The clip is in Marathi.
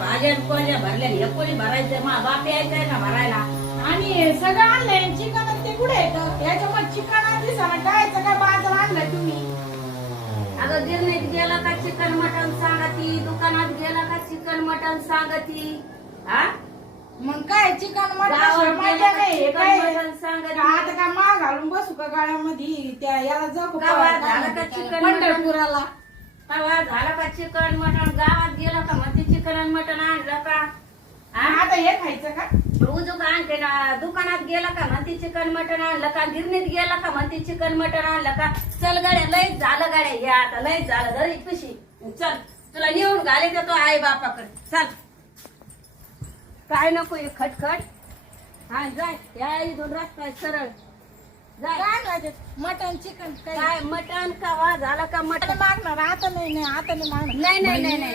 भाज्या कोणत्या भरल्या हे कोणी भरायचं मा बाप यायचंय का भरायला. आणि सगळं आणलंय चिकन ते कुठे येतं याच्यामध्ये चिकन दिसाना काय काय बाजार आणलाय तुम्ही. अगं गिरणीत गेला का चिकन मटन सांगती, दुकानात गेला का चिकन मटन सांगती. हा मग काय चिकन गावात मटन गेला मजा का नाही चिकन काय मटन सांगती. आता काय माग घालून बसू का गाड्यामध्ये त्या याला जाऊ का गावात झालं का चिकन मटन. पंढरपुराला. तवा झाला का चिकन मटन. गावात गेला का म्हणते चिकन आणि मटन आणलं का. हा? आता हे खायचं का. उजूक आणते ना. दुकानात गेला का म्हणते चिकन मटन आणलं का. गिरणीत गेला का म्हणते चिकन मटन आणलं का. चल गाड्या लयच झालं गाड्या हे आता लयच झालं. घरी कशी चल तुला नेऊन घाले तो आई बापाकडे चल. काय नको हे खटखट. हा जाय या इथून रस्ता आहे सरळ जाय. काय नाही मटन चिकन काय काय मटन का वा झाला का मटन. मागणार आता नाही आता नाही मागणार. नाही नाही नाही नाही